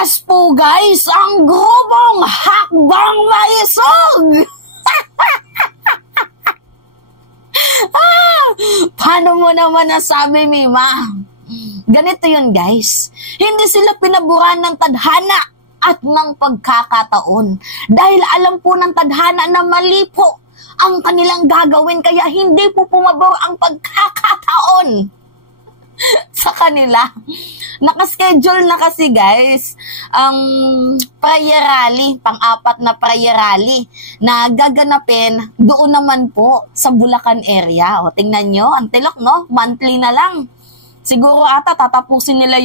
Lumabas po guys ang grupong Hakbang Maisog! Paano mo naman nasabi, Mima? Ganito yun guys, hindi sila pinaburan ng tadhana at ng pagkakataon. Dahil alam po ng tadhana na mali po ang kanilang gagawin, kaya hindi po pumabor ang pagkakataon sa kanila. Nakaschedule na kasi guys ang prayer rally, pang-apat na prayer rally na gaganapin doon naman po sa Bulacan area. O tingnan nyo, ang tilok no, monthly na lang. Siguro ata tatapusin nila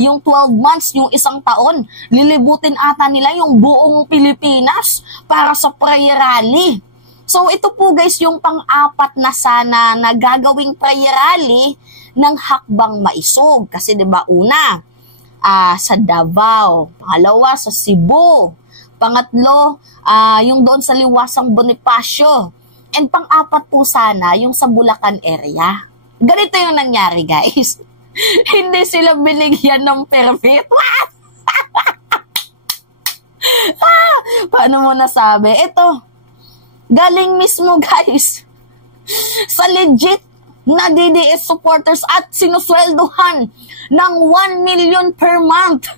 yung 12 months, yung isang taon. Lilibutin ata nila yung buong Pilipinas para sa prayer rally. So ito po guys yung pang-apat na sana na gagawing prayer rally ng Hakbang Maisog. Kasi 'di ba una sa Davao, pangalawa sa Cebu, pangatlo yung doon sa Liwasang Bonifacio, and pang-apat po sana yung sa Bulacan area. Ganito yung nangyari guys. Hindi sila binigyan ng permit. Paano mo nasabi? Ito, galing mismo guys sa legit na DDS supporters at sinusweldohan ng 1 million per month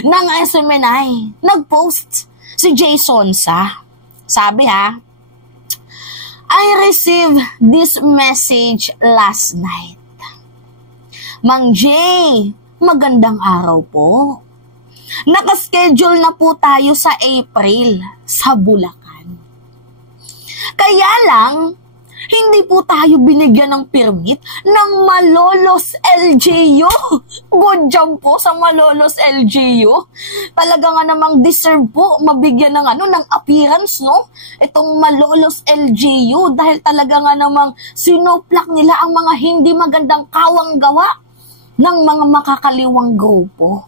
ng SMNI. Nag-post si Jason sa sabi I received this message last night. Mang Jay, magandang araw po. Nakaschedule na po tayo sa April sa Bulacan. Kaya lang, hindi po tayo binigyan ng permit ng Malolos LGU. Good job po sa Malolos LGU. Talaga nga namang deserve po mabigyan ng appearance, no? Itong Malolos LGU dahil talaga nga namang sinoplak nila ang mga hindi magandang kawang gawa ng mga makakaliwang grupo.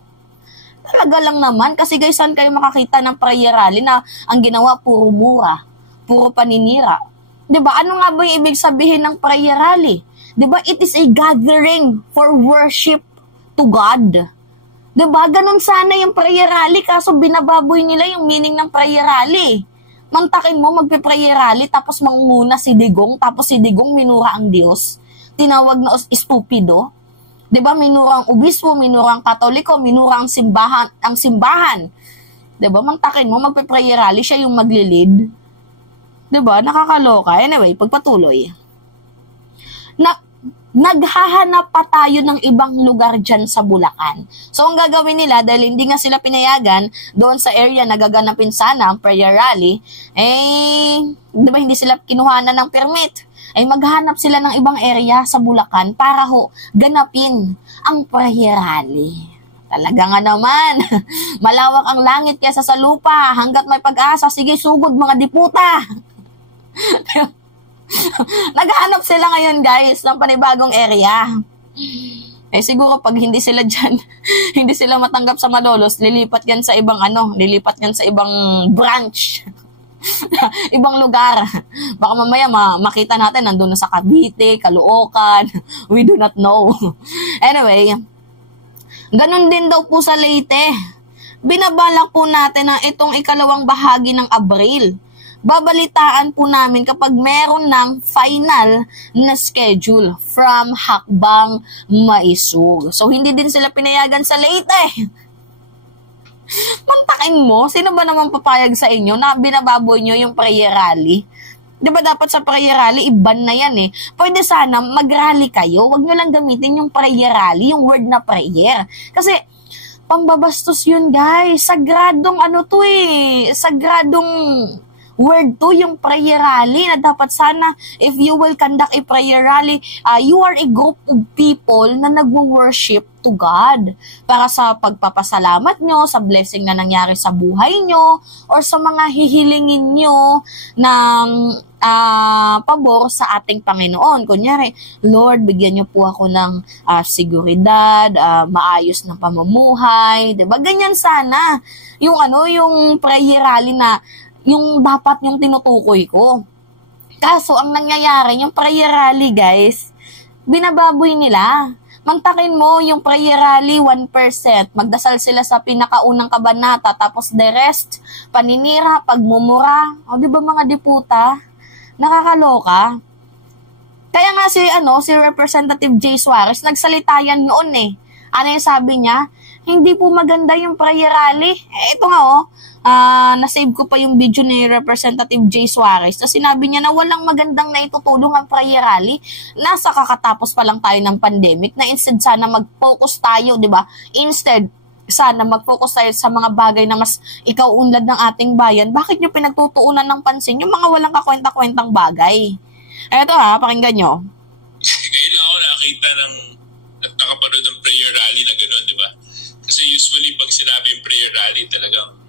Talaga lang naman, kasi guys, saan kayo makakita ng prayer rally na ang ginawa puro mura, puro paninira? Diba? Ano nga ba yung ibig sabihin ng prayer rally? Diba? It is a gathering for worship to God. Diba? Ganun sana yung prayer rally, kaso binababoy nila yung meaning ng prayer rally. Mantakin mo, magpe-prayer rally, tapos mangunguna si Digong, tapos si Digong minura ang Diyos. Tinawag na estupido. Diba? Minura ang obispo, minura ang katoliko, minura ang simbahan. Diba? Mantakin mo, magpe-prayer rally, siya yung magli-lead. Diba? Nakakaloka. Anyway, pagpatuloy. Naghahanap pa tayo ng ibang lugar dyan sa Bulacan. So, ang gagawin nila, dahil hindi nga sila pinayagan doon sa area na gaganapin sana ang prayer rally, diba hindi sila kinuhanan ng permit? Maghanap sila ng ibang area sa Bulacan para ganapin ang prayer rally. Talaga nga naman, malawak ang langit kaysa sa lupa, hanggat may pag-asa, sige sugod mga diputa. Naghahanap sila ngayon guys ng panibagong area. Siguro pag hindi sila dyan, hindi sila matanggap sa Malolos, lilipat yan sa ibang branch. Ibang lugar. Baka mamaya makita natin nandun na sa Cavite, Caloocan, we do not know. Anyway, ganun din daw po sa Leyte. Binabalak po natin na itong ikalawang bahagi ng Abril. Babalitaan po namin kapag meron ng final na schedule from Hakbang Maisog. So, hindi din sila pinayagan sa Leyte. Mantakin mo, sino ba naman papayag sa inyo na binababoy nyo yung prayer rally? Diba dapat sa prayer rally, iban na yan eh. Pwede sana mag-rally kayo, wag nyo lang gamitin yung prayer rally, yung word na prayer. Kasi, pambabastos yun guys. Sagradong sagradong word to yung prayer rally na dapat sana if you will conduct a prayer rally, you are a group of people na nagwo-worship to God para sa pagpapasalamat nyo, sa blessing na nangyari sa buhay nyo, or sa mga hihilingin nyo ng pabor sa ating Panginoon. Kunyari, Lord, bigyan niyo po ako ng seguridad, maayos na pamumuhay, diba? Ganyan sana yung prayer rally na yung dapat yung tinutukoy ko. Kaso, ang nangyayari, yung prayer rally, guys, binababoy nila. Mantakin mo yung prayer rally, 1%. Magdasal sila sa pinakaunang kabanata, tapos the rest, paninira, pagmumura. O, di ba mga diputa? Nakakaloka. Kaya nga si Representative Jay Suarez, nagsalita yan noon eh. Ano yung sabi niya? Hindi po maganda yung prayer rally. Ito nga nasave ko pa yung video ni Representative Jay Suarez. So sinabi niya na walang magandang naitutulong ang prayer rally. Nasa kakatapos pa lang tayo ng pandemic na instead sana mag-focus tayo, di ba? Instead, sana mag-focus tayo sa mga bagay na mas ikaunlad ng ating bayan. Bakit nyo pinagtutuunan ng pansin yung mga walang kakwenta-kwentang bagay? Eto pakinggan nyo. Ngayon lang ako nakakita nakapanood ng prayer rally na gano'n, di ba? Kasi usually pag sinabi yung prayer rally, talagang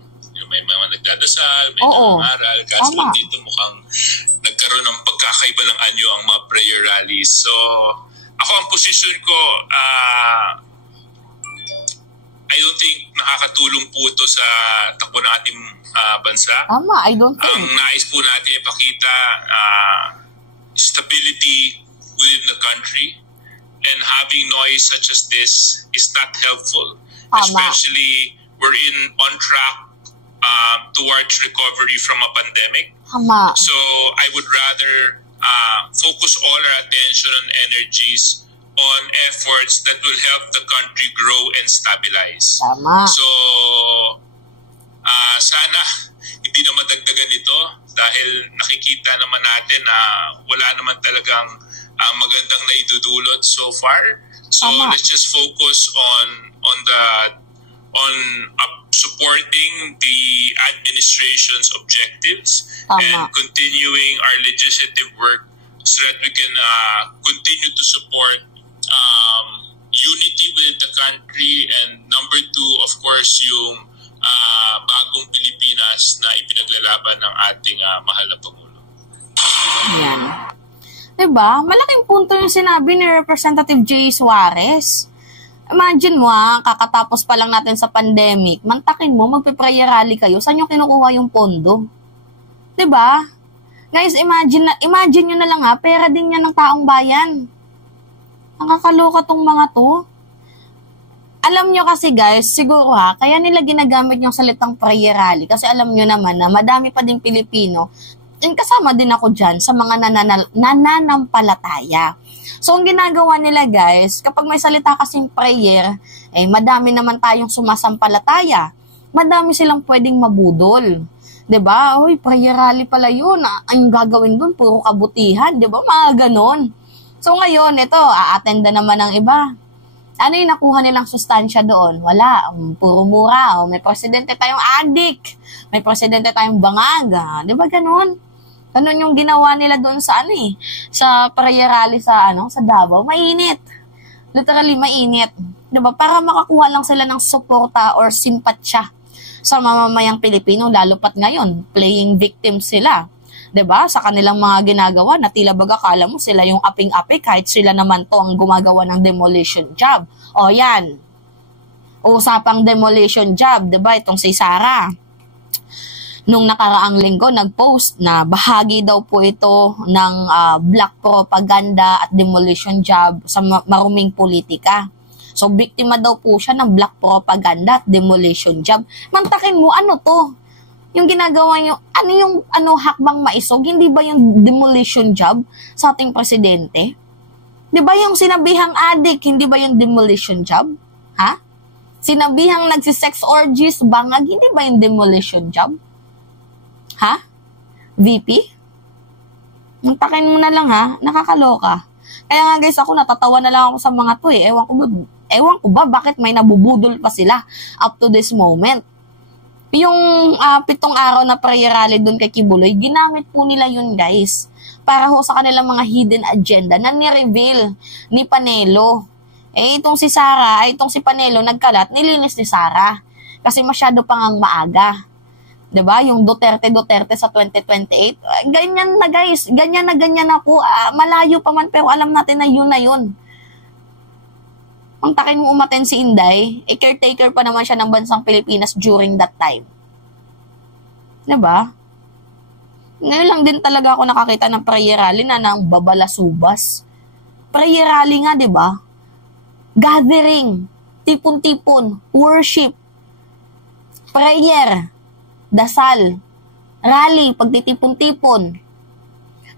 may mga nagdadasal, may nangangaral. Kaso lang dito mukhang nagkaroon ng pagkakaiba ng anyo ang mga prayer rallies. So, ako ang posisyon ko, I don't think nakakatulong po ito sa takbo ng ating bansa. I don't think. Ang nais po natin ipakita, stability within the country, and having noise such as this is not helpful. Especially, we're on track towards recovery from a pandemic. So I would rather focus all our attention and energies on efforts that will help the country grow and stabilize. So sana hindi na madagdagan ito dahil nakikita naman natin na wala naman talagang magandang naidudulot so far. So let's just focus on supporting the administration's objectives and continuing our legislative work so that we can continue to support unity within the country, and number two, of course, yung bagong Pilipinas na ipinaglalaban ng ating mahal na Pangulo. Yan. Diba? Malaking punto yung sinabi ni Representative Jay Suarez. Imagine mo kakatapos pa lang natin sa pandemic, mantakin mo, magpe-prayer rally kayo, saan nyo kinukuha yung pondo? Diba? Guys, imagine nyo na lang pera din yan ng taong bayan. Nakakaloka tong mga to. Alam nyo kasi guys, siguro kaya nila ginagamit yung salitang prayer rally, kasi alam nyo naman na madami pa ding Pilipino, and kasama din ako dyan sa mga nananampalataya. So, ang ginagawa nila guys, kapag may salita kasing prayer, madami naman tayong sumasampalataya. Madami silang pwedeng mabudol. 'Di ba? Uy, prayer rally pala yun. Ang gagawin dun, puro kabutihan. 'Di ba? Mga ganon. So, ngayon, ito, a-attenda naman ng iba. Ano yung nakuha nilang sustansya doon? Wala. Puro mura. May presidente tayong adik. May presidente tayong bangag. 'Di ba ganon? Ano yung ginawa nila doon sa sa prayer rally sa Davao? Mainit. Literally mainit. 'Di ba? Para makakuha lang sila ng suporta or simpatsya sa mamamayang Pilipino, lalo pat ngayon, playing victim sila. 'Di ba? Sa kanilang mga ginagawa na tila baga akala mo sila yung aping-api kahit sila naman to ang gumagawa ng demolition job. O yan. Usapang demolition job, 'di ba? Itong si Sara. Nung nakaraang linggo, nag-post na bahagi daw po ito ng black propaganda at demolition job sa maruming politika. So, biktima daw po siya ng black propaganda at demolition job. Mantakin mo, ano to? Yung ginagawa nyo, hakbang maisog? Hindi ba yung demolition job sa ating presidente? Di ba yung sinabihang adik, hindi ba yung demolition job? Sinabihang nagsisex orgies, bangag, hindi ba yung demolition job? VP? Muntakin mo na lang nakakaloka. Kaya nga guys, ako natatawa na lang ako sa mga to Ewan ko ba bakit may nabubudol pa sila up to this moment. Yung 7 araw na prayer rally doon kay Kibuloy, ginamit po nila yun guys. Para sa kanilang mga hidden agenda na ni-reveal ni Panelo. Itong si Sara, itong si Panelo nagkalat, nilinis ni Sara. Kasi masyado pang ang maaga. 'Di ba? Yung Duterte sa 2028. Ganyan na guys, ganyan na po. Malayo pa man pero alam natin na yun na yun. Ang takin mo umaten si Inday, caretaker pa naman siya ng bansang Pilipinas during that time. 'Di ba? Ngayon lang din talaga ako nakakita ng prayer rally na nang babalasubas. Prayer rally nga, 'di ba? gathering, tipon-tipon, worship, prayer, dasal, rally, pagtitipon-tipon,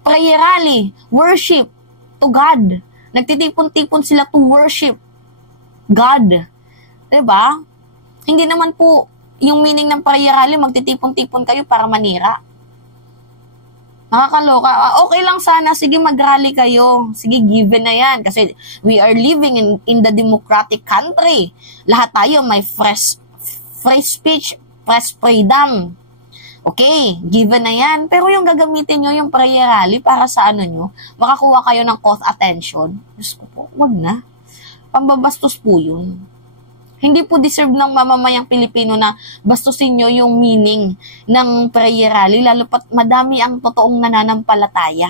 prayer rally, worship to God. Nagtitipon-tipon sila to worship God. Diba? Hindi naman po yung meaning ng prayer rally, magtitipon-tipon kayo para manira. Nakakaloka. Okay lang sana, sige mag-rally kayo. Sige, given na yan. Kasi we are living in the democratic country. Lahat tayo may free speech, press freedom. Okay, given na yan. Pero yung gagamitin nyo, yung prayer rally, para sa ano nyo, makakuha kayo ng cause attention. Diyos ko po, wag na. Pambabastos po yun. Hindi po deserve ng mamamayang Pilipino na bastusin nyo yung meaning ng prayer rally, lalo pat madami ang totoong nananampalataya.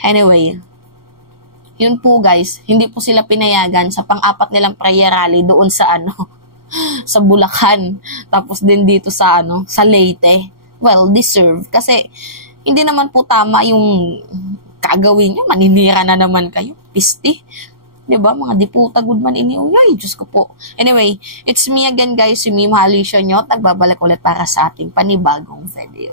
Anyway, yun po guys, hindi po sila pinayagan sa pang-apat nilang prayer rally doon sa sa Bulacan, tapos din dito sa sa Leyte. Well, deserve kasi hindi naman po tama yung kagawin nyo, maninira na naman kayo, pisti. Diba? Mga diputa, good man ini. Uy, Diyos ko po. Anyway, it's me again guys, si Mim Halisha nyo. Nagbabalik ulit para sa ating panibagong video.